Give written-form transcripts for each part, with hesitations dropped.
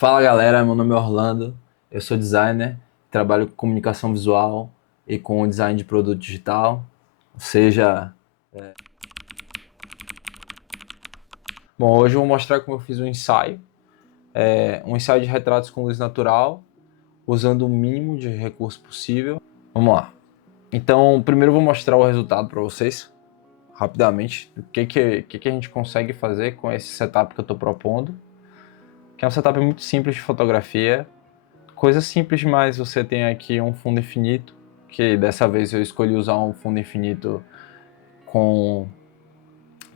Fala galera, meu nome é Orlando, eu sou designer, trabalho com comunicação visual e com design de produto digital. Ou seja, bom, hoje eu vou mostrar como eu fiz um ensaio de retratos com luz natural, usando o mínimo de recurso possível. Vamos lá. Então, primeiro eu vou mostrar o resultado para vocês, rapidamente, o que a gente consegue fazer com esse setup que eu estou propondo, que é um setup muito simples de fotografia. Coisa simples demais, você tem aqui um fundo infinito, que dessa vez eu escolhi usar um fundo infinito com,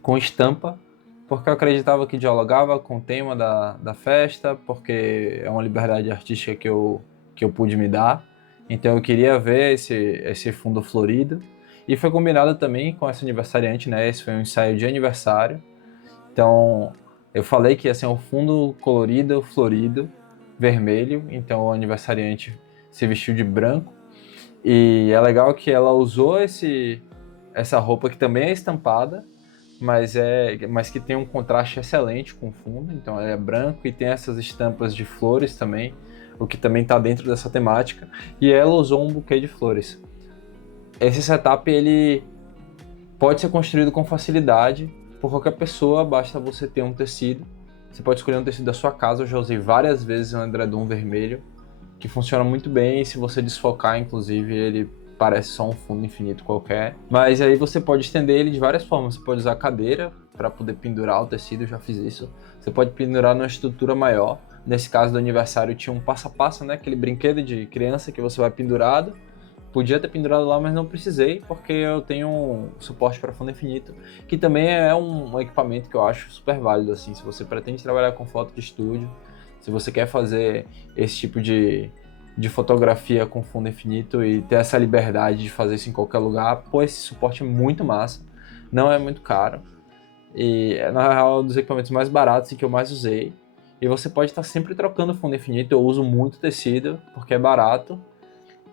com estampa, porque eu acreditava que dialogava com o tema da festa, porque é uma liberdade artística que eu pude me dar. Então eu queria ver esse fundo florido. E foi combinado também com essa aniversariante, né? Esse foi um ensaio de aniversário. Então eu falei que ia ser um fundo colorido, florido, vermelho. Então o aniversariante se vestiu de branco. E é legal que ela usou essa roupa que também é estampada, mas que tem um contraste excelente com o fundo. Então ela é branco e tem essas estampas de flores também, o que também está dentro dessa temática. E ela usou um buquê de flores. Esse setup ele pode ser construído com facilidade por qualquer pessoa, basta você ter um tecido. Você pode escolher um tecido da sua casa. Eu já usei várias vezes um edredom vermelho, que funciona muito bem, e se você desfocar, inclusive, ele parece só um fundo infinito qualquer. Mas aí você pode estender ele de várias formas. Você pode usar a cadeira para poder pendurar o tecido, eu já fiz isso. Você pode pendurar numa estrutura maior. Nesse caso do aniversário tinha um passo-a-passo, né? Aquele brinquedo de criança que você vai pendurado. Podia ter pendurado lá, mas não precisei, porque eu tenho um suporte para fundo infinito, que também é um equipamento que eu acho super válido, assim, se você pretende trabalhar com foto de estúdio, se você quer fazer esse tipo de fotografia com fundo infinito e ter essa liberdade de fazer isso em qualquer lugar, pô, esse suporte é muito massa, não é muito caro, e é, na real, um dos equipamentos mais baratos e que eu mais usei. E você pode estar sempre trocando fundo infinito. Eu uso muito tecido, porque é barato,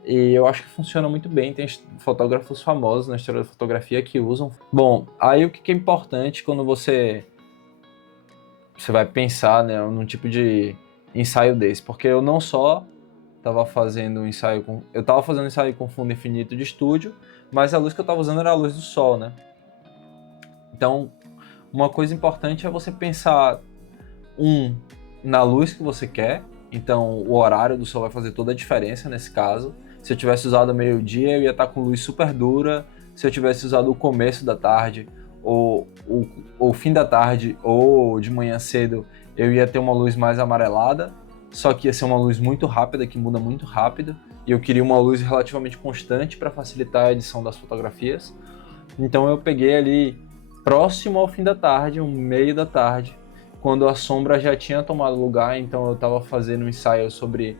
e eu acho que funciona muito bem. Tem fotógrafos famosos na história da fotografia que usam. Bom, aí o que é importante quando você vai pensar, né, num tipo de ensaio desse? Porque eu não só estava fazendo um ensaio com... Eu estava fazendo um ensaio com fundo infinito de estúdio, mas a luz que eu estava usando era a luz do sol, né? Então, uma coisa importante é você pensar, na luz que você quer. Então, o horário do sol vai fazer toda a diferença nesse caso. Se eu tivesse usado meio-dia, eu ia estar com luz super dura. Se eu tivesse usado o começo da tarde, ou o fim da tarde, ou de manhã cedo, eu ia ter uma luz mais amarelada. Só que ia ser uma luz muito rápida, que muda muito rápido. E eu queria uma luz relativamente constante para facilitar a edição das fotografias. Então eu peguei ali próximo ao fim da tarde, um meio da tarde, quando a sombra já tinha tomado lugar. Então eu estava fazendo um ensaio sobre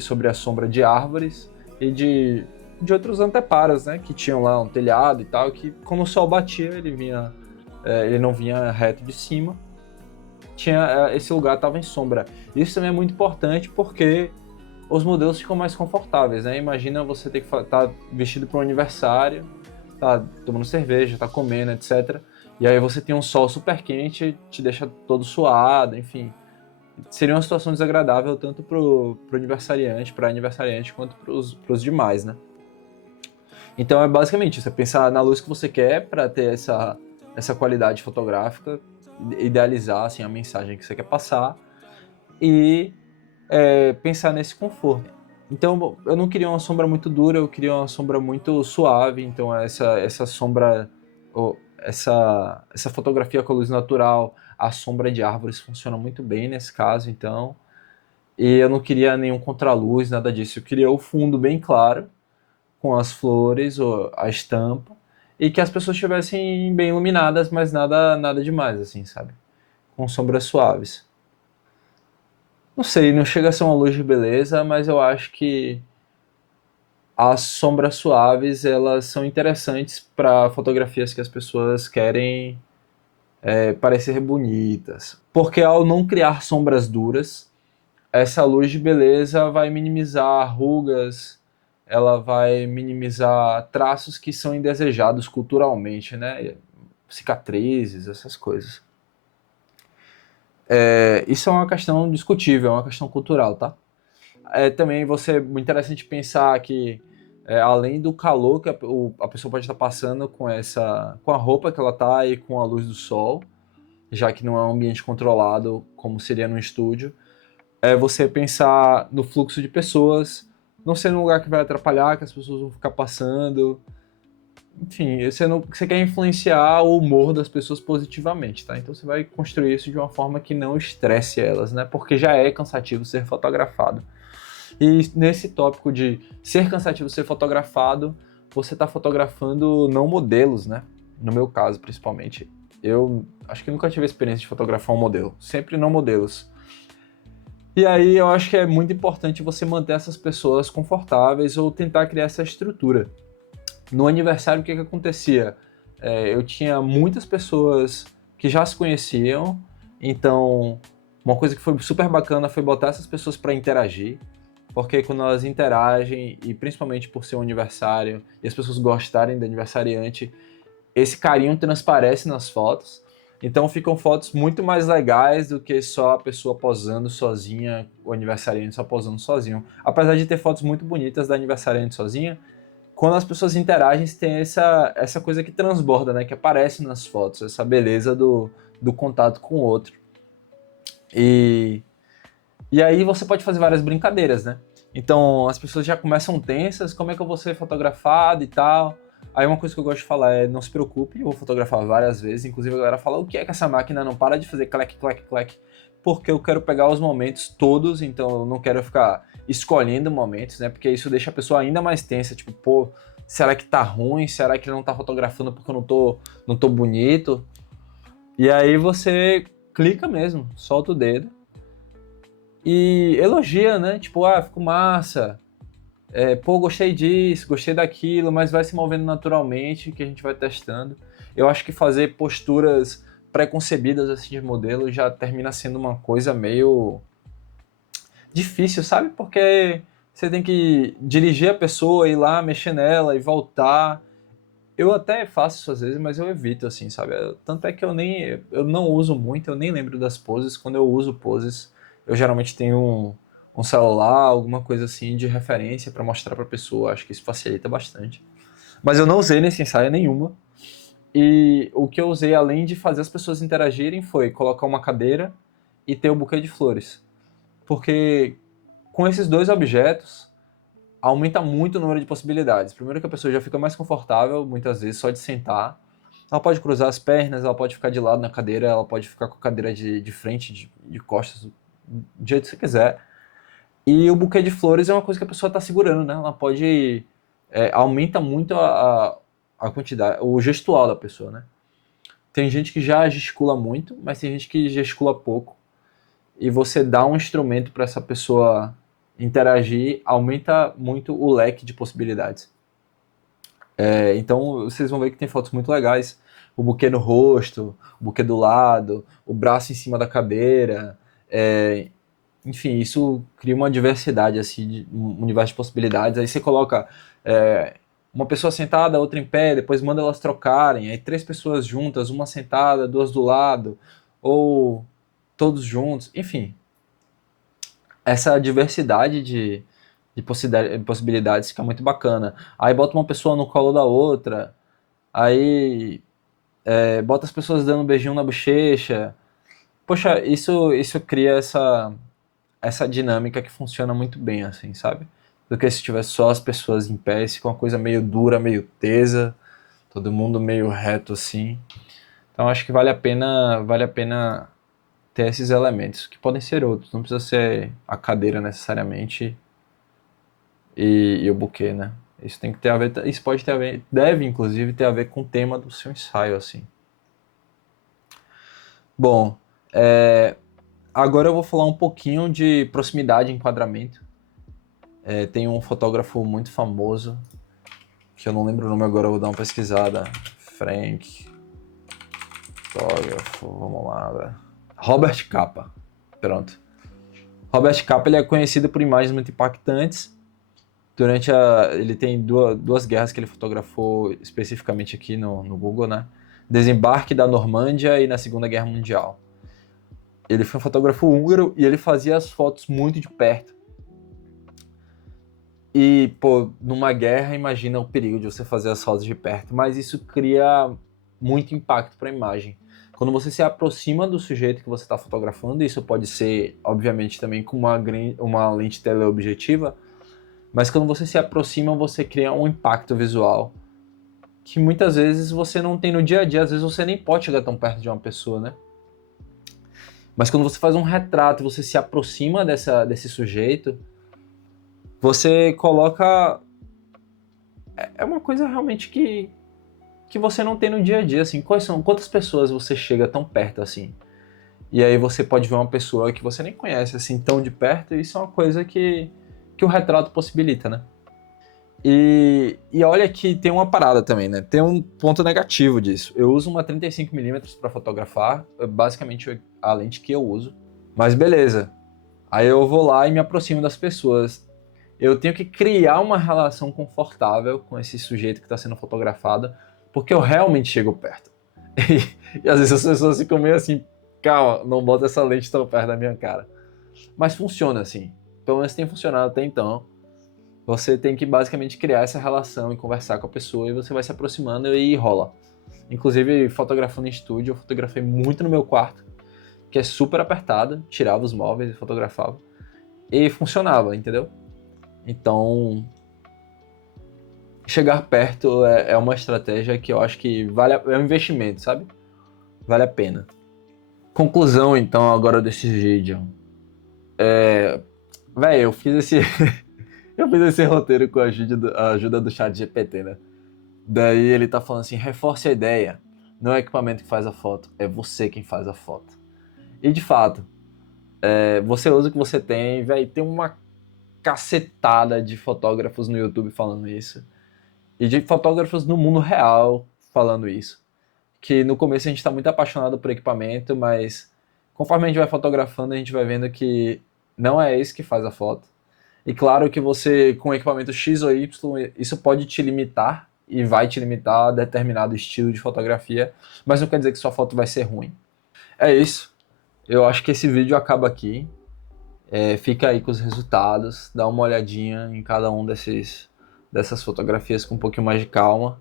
sobre a sombra de árvores e de outros anteparos, né, que tinham lá um telhado e tal, que quando o sol batia ele não vinha reto de cima. Esse lugar estava em sombra. Isso também é muito importante porque os modelos ficam mais confortáveis, né? Imagina você ter que estar vestido para um aniversário, tá tomando cerveja, tá comendo, etc. E aí você tem um sol super quente, te deixa todo suado, enfim. Seria uma situação desagradável tanto pro aniversariante, pra aniversariante, quanto pros demais, né? Então é basicamente isso, é pensar na luz que você quer para ter essa qualidade fotográfica, idealizar assim, a mensagem que você quer passar e pensar nesse conforto. Então eu não queria uma sombra muito dura, eu queria uma sombra muito suave. Então essa sombra, essa fotografia com luz natural, a sombra de árvores funciona muito bem nesse caso. Então, e eu não queria nenhum contraluz, nada disso. Eu queria o fundo bem claro com as flores, ou a estampa, e que as pessoas estivessem bem iluminadas, mas nada demais, assim, sabe? Com sombras suaves. Não sei, não chega a ser uma luz de beleza, mas eu acho que as sombras suaves elas são interessantes para fotografias que as pessoas querem parecer bonitas. Porque ao não criar sombras duras, essa luz de beleza vai minimizar rugas, ela vai minimizar traços que são indesejados culturalmente, né? Cicatrizes, essas coisas. Isso é uma questão discutível, é uma questão cultural, tá? Também você é muito interessante pensar que além do calor que a pessoa pode estar passando com a roupa que ela tá e com a luz do sol, já que não é um ambiente controlado como seria no estúdio, é você pensar no fluxo de pessoas, não ser um lugar que vai atrapalhar, que as pessoas vão ficar passando. Enfim, você quer influenciar o humor das pessoas positivamente, tá? Então você vai construir isso de uma forma que não estresse elas, né? Porque já é cansativo ser fotografado. E nesse tópico de ser cansativo ser fotografado, você está fotografando não modelos, né? No meu caso, principalmente. Eu acho que nunca tive a experiência de fotografar um modelo. Sempre não modelos. E aí eu acho que é muito importante você manter essas pessoas confortáveis ou tentar criar essa estrutura. No aniversário, o que acontecia? Eu tinha muitas pessoas que já se conheciam, então uma coisa que foi super bacana foi botar essas pessoas para interagir, porque quando elas interagem, e principalmente por ser um aniversário, e as pessoas gostarem do aniversariante, esse carinho transparece nas fotos. Então ficam fotos muito mais legais do que só a pessoa posando sozinha, o aniversariante só posando sozinho. Apesar de ter fotos muito bonitas da aniversariante sozinha, quando as pessoas interagem, tem essa coisa que transborda, né? Que aparece nas fotos, essa beleza do contato com o outro. E aí você pode fazer várias brincadeiras, né? Então as pessoas já começam tensas, como é que eu vou ser fotografado e tal. Aí uma coisa que eu gosto de falar é, não se preocupe, eu vou fotografar várias vezes. Inclusive a galera fala, o que é que essa máquina não para de fazer clac, clac, clac? Porque eu quero pegar os momentos todos, então eu não quero ficar escolhendo momentos, né? Porque isso deixa a pessoa ainda mais tensa, tipo, pô, será que tá ruim? Será que não tá fotografando porque eu não tô bonito? E aí você clica mesmo, solta o dedo e elogia, né? Tipo, ficou massa, pô, gostei disso, gostei daquilo, mas vai se movendo naturalmente, que a gente vai testando. Eu acho que fazer posturas preconcebidas assim de modelo já termina sendo uma coisa meio difícil, sabe? Porque você tem que dirigir a pessoa, ir lá, mexer nela e voltar. Eu até faço isso às vezes, mas eu evito, assim, sabe? Tanto é que eu não uso muito, eu nem lembro das poses. Quando eu uso poses, eu geralmente tenho um celular, alguma coisa assim de referência para mostrar para a pessoa. Acho que isso facilita bastante. Mas eu não usei nesse ensaio nenhuma. E o que eu usei, além de fazer as pessoas interagirem, foi colocar uma cadeira e ter o buquê de flores. Porque com esses dois objetos, aumenta muito o número de possibilidades. Primeiro que a pessoa já fica mais confortável, muitas vezes, só de sentar. Ela pode cruzar as pernas, ela pode ficar de lado na cadeira, ela pode ficar com a cadeira de frente, de costas, do jeito que você quiser. E o buquê de flores é uma coisa que a pessoa está segurando, né? Ela pode... aumenta muito a quantidade, o gestual da pessoa, né? Tem gente que já gesticula muito, mas tem gente que gesticula pouco. E você dá um instrumento para essa pessoa interagir, aumenta muito o leque de possibilidades. Então vocês vão ver que tem fotos muito legais. O buquê no rosto, o buquê do lado, o braço em cima da cadeira. Enfim, isso cria uma diversidade, assim, um universo de possibilidades. Aí você coloca uma pessoa sentada, outra em pé, depois manda elas trocarem. Aí 3 pessoas juntas, uma sentada, 2 do lado, ou todos juntos. Enfim, essa diversidade de possibilidades fica muito bacana. Aí bota uma pessoa no colo da outra, aí bota as pessoas dando um beijinho na bochecha. Poxa, isso cria essa dinâmica que funciona muito bem, assim, sabe? Do que se tivesse só as pessoas em pé, se com uma coisa meio dura, meio tesa, todo mundo meio reto assim. Então acho que vale a pena ter esses elementos, que podem ser outros, não precisa ser a cadeira necessariamente e o buquê, né? Isso tem que ter a ver, isso pode ter a ver, deve inclusive ter a ver com o tema do seu ensaio, assim. Bom, agora eu vou falar um pouquinho de proximidade e enquadramento. Tem um fotógrafo muito famoso, que eu não lembro o nome agora, eu vou dar uma pesquisada. Frank, fotógrafo, vamos lá, velho. Robert Capa, pronto. Robert Capa, ele é conhecido por imagens muito impactantes. Ele tem duas guerras que ele fotografou especificamente aqui no Google, né? Desembarque da Normândia e na Segunda Guerra Mundial. Ele foi um fotógrafo húngaro e ele fazia as fotos muito de perto. E, pô, numa guerra, imagina o perigo de você fazer as fotos de perto, mas isso cria muito impacto para a imagem. Quando você se aproxima do sujeito que você está fotografando, isso pode ser, obviamente, também com uma lente teleobjetiva, mas quando você se aproxima, você cria um impacto visual que muitas vezes você não tem no dia a dia, às vezes você nem pode chegar tão perto de uma pessoa, né? Mas quando você faz um retrato, você se aproxima desse sujeito, você coloca... É uma coisa realmente que você não tem no dia a dia, assim. Quantas pessoas você chega tão perto, assim? E aí você pode ver uma pessoa que você nem conhece, assim, tão de perto, e isso é uma coisa que o retrato possibilita, né? E olha que tem uma parada também, né? Tem um ponto negativo disso. Eu uso uma 35mm para fotografar, é basicamente a lente que eu uso. Mas beleza. Aí eu vou lá e me aproximo das pessoas. Eu tenho que criar uma relação confortável com esse sujeito que está sendo fotografado, porque eu realmente chego perto. E às vezes as pessoas ficam meio assim, calma, não bota essa lente tão perto da minha cara. Mas funciona assim. Pelo menos tem funcionado até então. Você tem que basicamente criar essa relação e conversar com a pessoa e você vai se aproximando e rola. Inclusive, fotografando em estúdio, eu fotografei muito no meu quarto, que é super apertado, tirava os móveis e fotografava. E funcionava, entendeu? Então, chegar perto é uma estratégia que eu acho que é um investimento, sabe? Vale a pena. Conclusão, então, agora desse vídeo. Véi, eu fiz esse... eu fiz esse roteiro com a ajuda do chat GPT, né? Daí ele tá falando assim, reforce a ideia. Não é o equipamento que faz a foto, é você quem faz a foto. E de fato, você usa o que você tem, véi, tem uma cacetada de fotógrafos no YouTube falando isso. E de fotógrafos no mundo real falando isso. Que no começo a gente tá muito apaixonado por equipamento, mas conforme a gente vai fotografando, a gente vai vendo que não é isso que faz a foto. E claro que você, com equipamento X ou Y, isso pode te limitar e vai te limitar a determinado estilo de fotografia, mas não quer dizer que sua foto vai ser ruim. É isso. Eu acho que esse vídeo acaba aqui. Fica aí com os resultados, dá uma olhadinha em cada um dessas fotografias com um pouquinho mais de calma.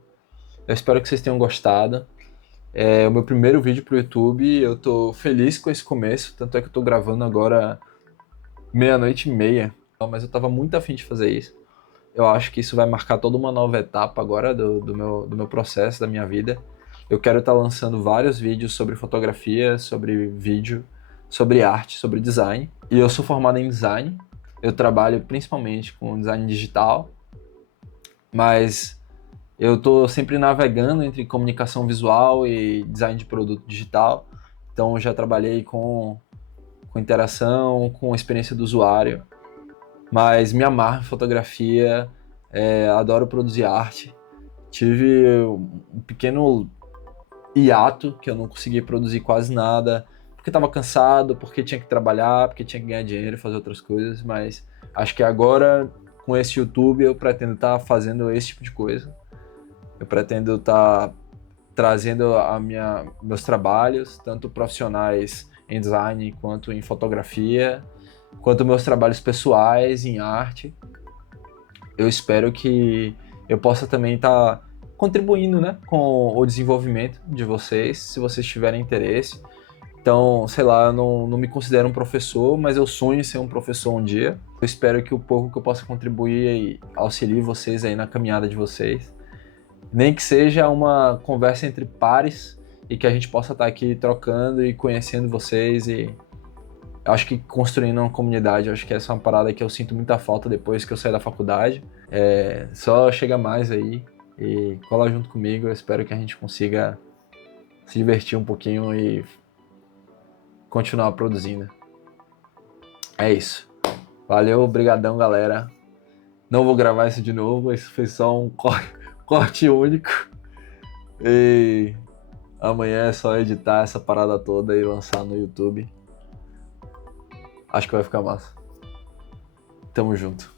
Eu espero que vocês tenham gostado. É o meu primeiro vídeo pro YouTube, eu tô feliz com esse começo, tanto é que eu tô gravando agora 00:30, mas eu tava muito afim de fazer isso. Eu acho que isso vai marcar toda uma nova etapa agora do meu processo, da minha vida. Eu quero estar lançando vários vídeos sobre fotografia, sobre vídeo, sobre arte, sobre design. E eu sou formado em design. Eu trabalho principalmente com design digital, mas eu tô sempre navegando entre comunicação visual e design de produto digital. Então eu já trabalhei com interação, com experiência do usuário. Mas me amarro em fotografia, adoro produzir arte. Tive um pequeno hiato, que eu não consegui produzir quase nada, porque estava cansado, porque tinha que trabalhar, porque tinha que ganhar dinheiro e fazer outras coisas, mas acho que agora, com esse YouTube, eu pretendo estar fazendo esse tipo de coisa. Eu pretendo estar trazendo meus trabalhos, tanto profissionais em design quanto em fotografia, quanto meus trabalhos pessoais em arte. Eu espero que eu possa também estar contribuindo, né, com o desenvolvimento de vocês, se vocês tiverem interesse. Então, sei lá, eu não me considero um professor, mas eu sonho em ser um professor um dia. Eu espero que o pouco que eu possa contribuir auxilie vocês aí na caminhada de vocês. Nem que seja uma conversa entre pares e que a gente possa estar aqui trocando e conhecendo vocês e acho que construindo uma comunidade, acho que essa é uma parada que eu sinto muita falta depois que eu saí da faculdade. Só chega mais aí e cola junto comigo, eu espero que a gente consiga se divertir um pouquinho e continuar produzindo. É isso. Valeu, brigadão, galera. Não vou gravar isso de novo, isso foi só um corte único. E amanhã é só editar essa parada toda e lançar no YouTube. Acho que vai ficar massa. Tamo junto.